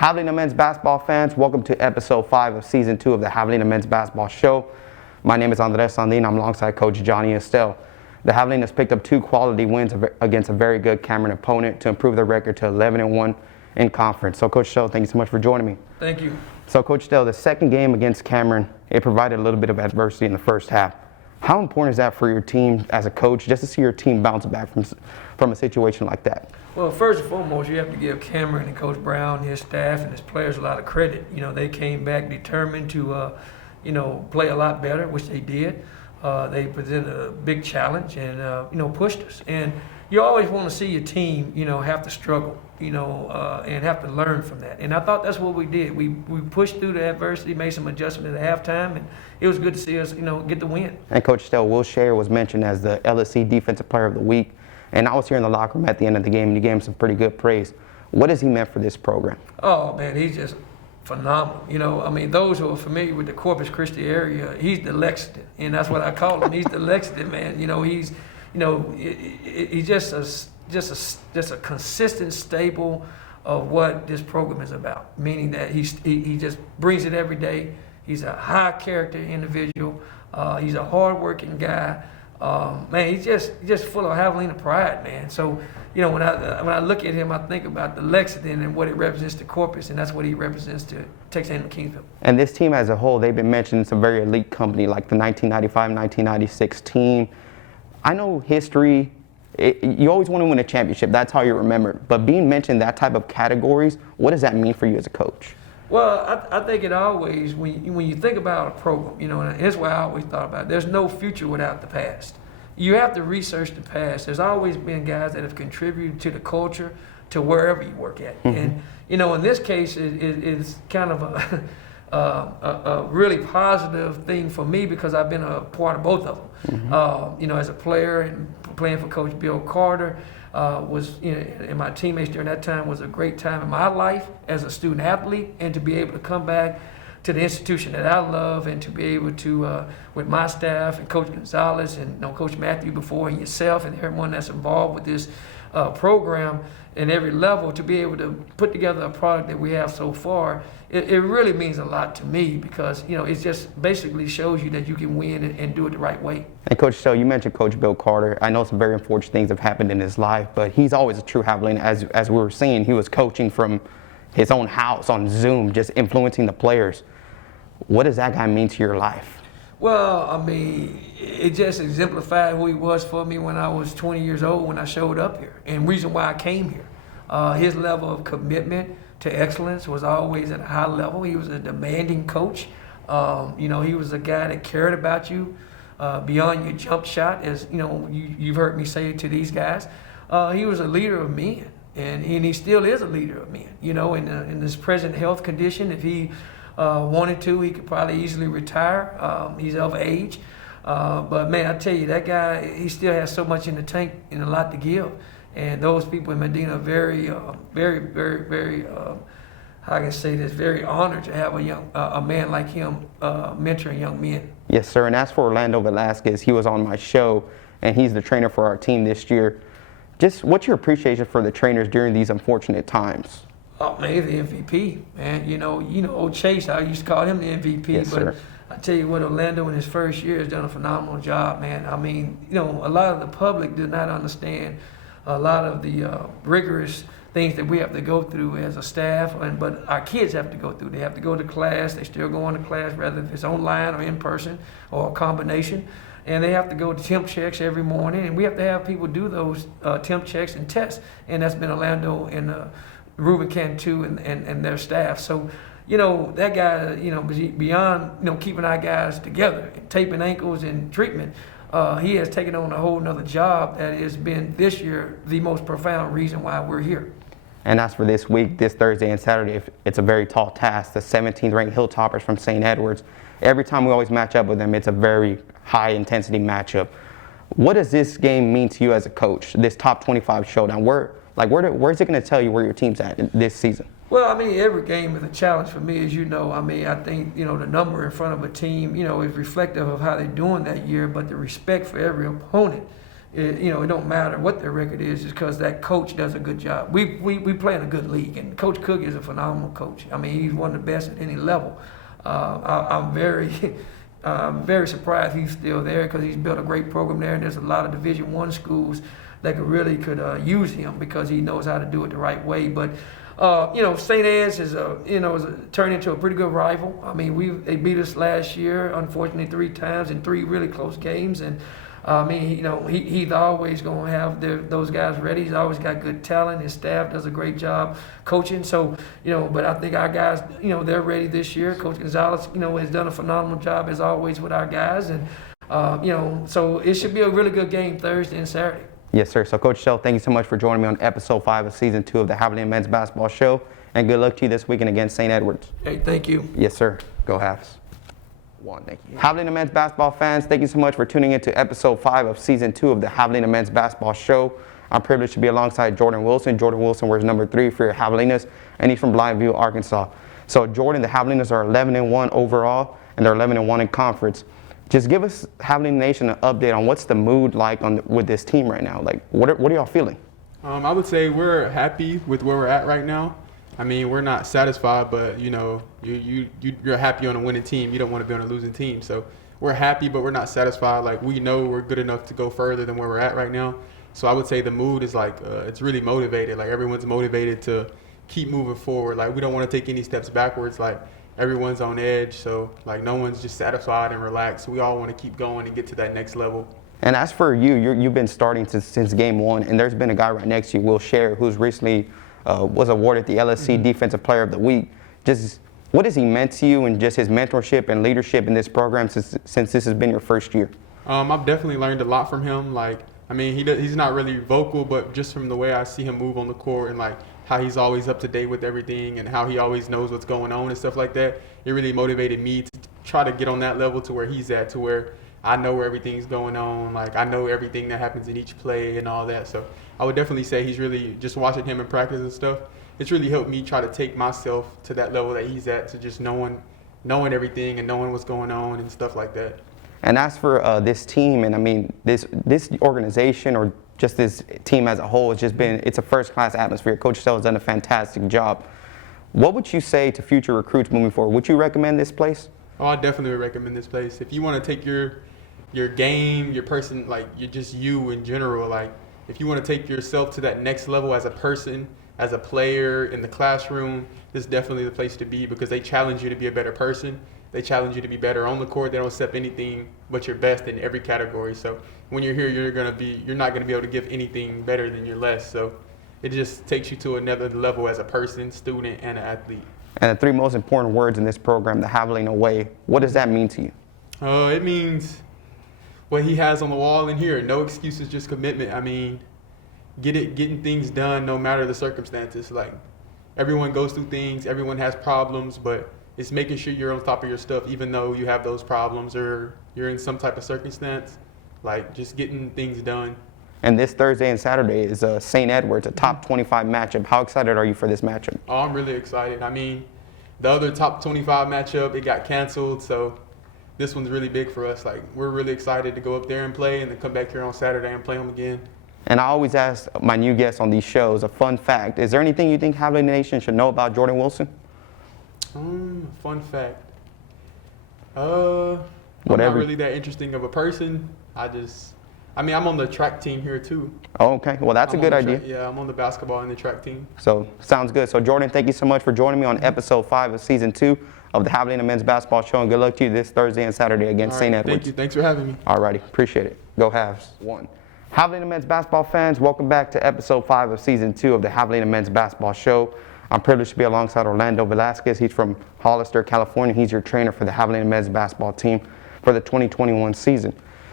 Javelina men's basketball fans, welcome to episode 5 of season 2 of the Javelina men's basketball show. My name is Landin. I'm alongside Coach Johnny Estelle. The Javelinas picked up 2 quality wins against a very good Cameron opponent to improve their record to 11-1 in conference. So Coach Estelle, thank you so much for joining me. Thank you. So Coach Estelle, the second game against Cameron, it provided a little bit of adversity in the first half. How important is that for your team as a coach, just to see your team bounce back from a situation like that? Well, first and foremost, you have to give Cameron and Coach Brown, his staff, and his players a lot of credit. You know, they came back determined to, play a lot better, which they did. They presented a big challenge and, pushed us. And you always want to see your team, have to struggle, and have to learn from that. And I thought that's what we did. We pushed through the adversity, made some adjustments at halftime, and it was good to see us, get the win. And Coach Estelle, Will Shayer was mentioned as the LSC Defensive Player of the Week. And I was here in the locker room at the end of the game, and you gave him some pretty good praise. What has he meant for this program? Oh, man, he's just phenomenal. Those who are familiar with the Corpus Christi area, he's the Lexington, and that's what I call him. He's the Lexington, man. He's just a consistent staple of what this program is about, meaning that he just brings it every day. He's a high character individual. He's a hardworking guy. Man, he's just full of Javelina pride, man. So, when I look at him, I think about the Lexington and what it represents to Corpus, and that's what he represents to Texas A&M Kingsville. And this team as a whole, they've been mentioned in some very elite company, like the 1995-1996 team. I know history, you always want to win a championship. That's how you're remembered. But being mentioned in that type of categories, what does that mean for you as a coach? Well, I think it always, when you think about a program, and that's why I always thought about it, there's no future without the past. You have to research the past. There's always been guys that have contributed to the culture, to wherever you work at. Mm-hmm. And, in this case, it's kind of a really positive thing for me because I've been a part of both of them. Mm-hmm. As a player and playing for Coach Bill Carter, and my teammates during that time was a great time in my life as a student athlete, and to be able to come back to the institution that I love and to be able to, with my staff and Coach Gonzalez and Coach Matthew before and yourself and everyone that's involved with this program in every level, to be able to put together a product that we have so far, it really means a lot to me because, it just basically shows you that you can win and do it the right way. And Coach Estelle, you mentioned Coach Bill Carter. I know some very unfortunate things have happened in his life, but he's always a true Javelina. As we were seeing, he was coaching from his own house on Zoom, just influencing the players. What does that guy mean to your life? Well, it just exemplified who he was for me when I was 20 years old when I showed up here, and reason why I came here. His level of commitment to excellence was always at a high level. He was a demanding coach. He was a guy that cared about you beyond your jump shot, as you've heard me say to these guys. He was a leader of men, and he still is a leader of men. In this present health condition, if he wanted to, he could probably easily retire. He's of age. But man, I tell you, that guy, he still has so much in the tank and a lot to give. And those people in Medina are very, very, how can I say this, very honored to have a man like him mentoring young men. Yes, sir. And as for Velasquez, he was on my show, and he's the trainer for our team this year. Just what's your appreciation for the trainers during these unfortunate times? Oh man, he's the MVP, man. Old Chase, I used to call him the MVP. Yes, but sir. I tell you what, Orlando in his first year has done a phenomenal job, man. A lot of the public does not understand a lot of the rigorous things that we have to go through as a staff, but our kids have to go through. They have to go to class. They still go on to class, whether it's online or in person or a combination. And they have to go to temp checks every morning, and we have to have people do those temp checks and tests. And that's been Orlando and Ruben Cantu and their staff. So, that guy, beyond, keeping our guys together, taping ankles and treatment, he has taken on a whole nother job that has been this year the most profound reason why we're here. And as for this week, this Thursday and Saturday, it's a very tall task. The 17th ranked Hilltoppers from St. Edwards. Every time we always match up with them, it's a very high intensity matchup. What does this game mean to you as a coach, this top 25 showdown? Where's it going to tell you where your team's at this season? Well, every game is a challenge for me, as you know. I think, the number in front of a team, is reflective of how they're doing that year, but the respect for every opponent it don't matter what their record is, just because that coach does a good job. We play in a good league, and Coach Cook is a phenomenal coach. I mean, he's one of the best at any level. I'm very very surprised he's still there, because he's built a great program there, and there's a lot of Division I schools that could use him, because he knows how to do it the right way. But St. Anne's is turned into a pretty good rival. I mean, they beat us last year, unfortunately, 3 times in 3 really close games, and I mean, he's always going to have those guys ready. He's always got good talent. His staff does a great job coaching. So, but I think our guys, they're ready this year. Coach Gonzalez, has done a phenomenal job as always with our guys. And, so it should be a really good game Thursday and Saturday. Yes, sir. So, Coach Estelle, thank you so much for joining me on episode 5 of season 2 of the Javelina Men's Basketball Show. And good luck to you this weekend against St. Edwards. Hey, thank you. Yes, sir. Go Havs. Thank you. Javelina men's basketball fans, thank you so much for tuning in to episode 5 of season 2 of the Javelina Men's Basketball Show. I'm privileged to be alongside Jordan Wilson. Jordan Wilson wears number 3 for your Javelinas, and he's from Blytheville, Arkansas. So Jordan, the Javelinas are 11-1 overall, and they're 11-1 in conference. Just give us, Javelina Nation, an update on what's the mood like with this team right now. Like, what are y'all feeling? I would say we're happy with where we're at right now. I mean, we're not satisfied, but you're happy on a winning team. You don't want to be on a losing team. So we're happy, but we're not satisfied. Like, we know we're good enough to go further than where we're at right now. So I would say the mood is like it's really motivated. Like, everyone's motivated to keep moving forward. Like, we don't want to take any steps backwards. Like, everyone's on edge. So like, no one's just satisfied and relaxed. We all want to keep going and get to that next level. And as for you've been starting since game 1, and there's been a guy right next to you, Will Sher, who's recently was awarded the LSC Defensive Player of the Week. Just what has he meant to you, and just his mentorship and leadership in this program since this has been your first year? I've definitely learned a lot from him. Like, I mean, he's not really vocal, but just from the way I see him move on the court, and like how he's always up to date with everything, and how he always knows what's going on and stuff like that, it really motivated me to try to get on that level to where he's at, to where I know where everything's going on. Like, I know everything that happens in each play and all that. So I would definitely say he's really, just watching him in practice and stuff, it's really helped me try to take myself to that level that he's at, to just knowing everything and knowing what's going on and stuff like that. And as for this team, and I mean, this organization, or just this team as a whole, it's a first-class atmosphere. Coach Estelle has done a fantastic job. What would you say to future recruits moving forward? Would you recommend this place? Oh, I definitely would recommend this place. If you want to take your game, your person, like, you're just you in general, like, if you want to take yourself to that next level as a person, as a player in the classroom, this is definitely the place to be, because they challenge you to be a better person. They challenge you to be better on the court. They don't accept anything but your best in every category. So when you're here, you're not gonna be able to give anything better than your less. So it just takes you to another level as a person, student, and an athlete. And the 3 most important words in this program, the Javelina way, what does that mean to you? It means what he has on the wall in here. No excuses, just commitment. I mean, getting things done no matter the circumstances. Like, everyone goes through things, everyone has problems, but it's making sure you're on top of your stuff even though you have those problems or you're in some type of circumstance. Like, just getting things done. And this Thursday and Saturday is St. Edwards, a top 25 matchup. How excited are you for this matchup? Oh, I'm really excited. I mean, the other top 25 matchup, it got canceled, so this one's really big for us. Like, we're really excited to go up there and play, and then come back here on Saturday and play them again. And I always ask my new guests on these shows a fun fact. Is there anything you think Javelina Nation should know about Jordan Wilson? Fun fact. I'm not really that interesting of a person. I'm on the track team here too. Oh, okay. Well, that's a good idea. Yeah, I'm on the basketball and the track team. So, sounds good. So, Jordan, thank you so much for joining me on episode 5 of season 2 of the Javelina Men's Basketball Show, and good luck to you this Thursday and Saturday against St. Edwards. Thank you. Thanks for having me. Alrighty. Appreciate it. Go Havs. Javelina Men's Basketball fans, welcome back to episode 5 of season 2 of the Javelina Men's Basketball Show. I'm privileged to be alongside Velasquez. He's from Hollister, California. He's your trainer for the Javelina Men's Basketball team for the 2021 season.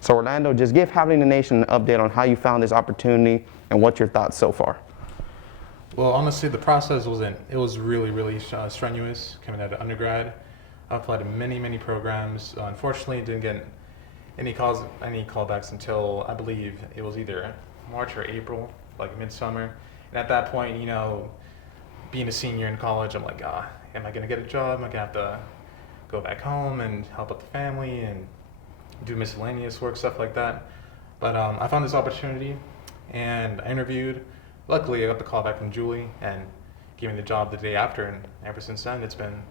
So Orlando, just give Javelina Nation an update on how you found this opportunity and what's your thoughts so far. Well, honestly, the process was really, really strenuous coming out of undergrad. I applied to many programs. Unfortunately, didn't get any callbacks until, I believe it was either March or April, like midsummer. And at that point, being a senior in college, I'm like, am I going to get a job? Am I going to have to go back home and help out the family and do miscellaneous work, stuff like that? But I found this opportunity, and I interviewed. Luckily, I got the call back from Julie and gave me the job the day after, and ever since then, it's been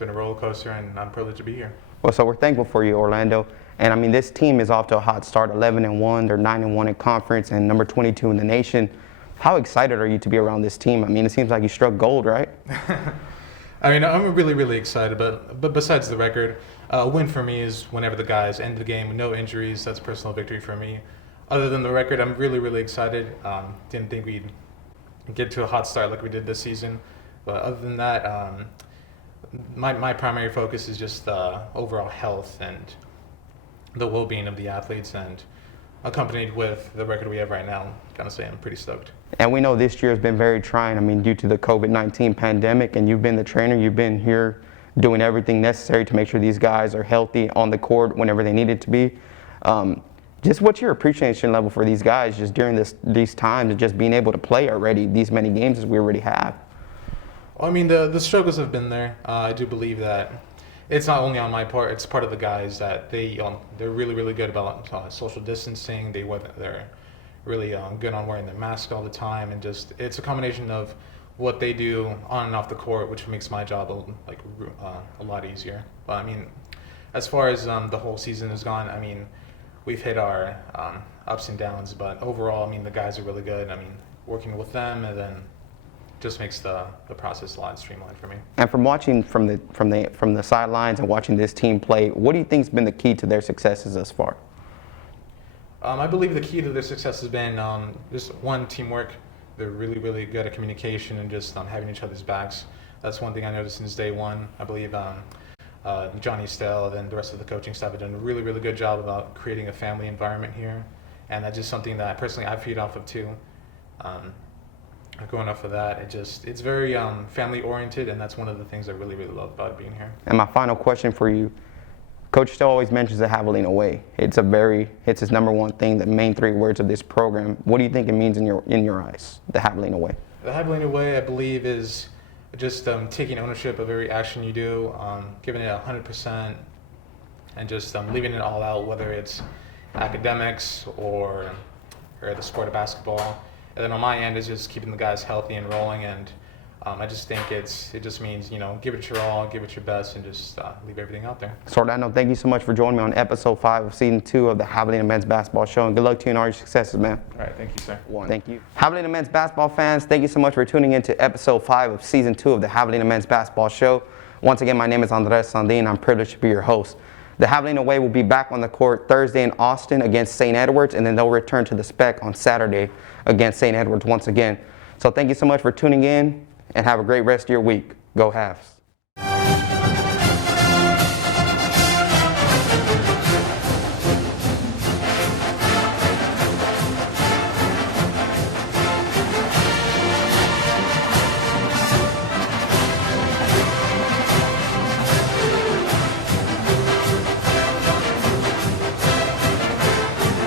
a roller coaster, and I'm privileged to be here. Well, so we're thankful for you, Orlando. And I mean, this team is off to a hot start, 11-1. They're 9-1 in conference and number 22 in the nation. How excited are you to be around this team? I mean, it seems like you struck gold, right? I mean, I'm really, really excited, but besides the record, a win for me is whenever the guys end the game with no injuries. That's a personal victory for me. Other than the record, I'm really, really excited. Didn't think we'd get to a hot start like we did this season. But other than that, my primary focus is just overall health and the well-being of the athletes, and accompanied with the record we have right now, kind of say I'm pretty stoked. And we know this year has been very trying, I mean, due to the COVID-19 pandemic, and you've been the trainer, you've been here doing everything necessary to make sure these guys are healthy on the court whenever they need it to be. Just what's your appreciation level for these guys just during these times and just being able to play already these many games as we already have? Well, I mean, the struggles have been there. I do believe that it's not only on my part; it's part of the guys that they're really, really good about social distancing. They're really good on wearing their mask all the time, and just it's a combination of what they do on and off the court, which makes my job a lot easier. But I mean, as far as the whole season has gone, I mean, we've hit our ups and downs, but overall, I mean, the guys are really good. I mean, working with them and then just makes the process a lot streamlined for me. And from watching from the sidelines and watching this team play, what do you think has been the key to their successes thus far? I believe the key to their success has been just one, teamwork. They're really, really good at communication and just having each other's backs. That's one thing I noticed since day one. I believe Johnny, Estelle, and the rest of the coaching staff have done a really, really good job about creating a family environment here. And that's just something that personally I feed off of too. Going off of that, it's very family oriented, and that's one of the things I really, really love about being here. And my final question for you, Coach still always mentions the Javelina way. It's his number one thing, the main 3 words of this program. What do you think it means in your eyes, the Javelina way? The Javelina way, I believe, is just taking ownership of every action you do, giving it 100%, and just leaving it all out, whether it's academics or the sport of basketball. And then on my end is just keeping the guys healthy and rolling, and I just think it just means, give it your all, give it your best, and just leave everything out there. So Orlando, thank you so much for joining me on episode 5 of season 2 of the Javelina Men's Basketball Show, and good luck to you in all your successes, man. All right, thank you, sir. Thank you. Javelina Men's Basketball fans, thank you so much for tuning in to episode 5 of season 2 of the Javelina Men's Basketball Show. Once again, my name is Andres Landin. I'm privileged to be your host. The Javelina way will be back on the court Thursday in Austin against St. Edwards, and then they'll return to the Spec on Saturday against St. Edwards once again. So thank you so much for tuning in, and have a great rest of your week. Go Havs.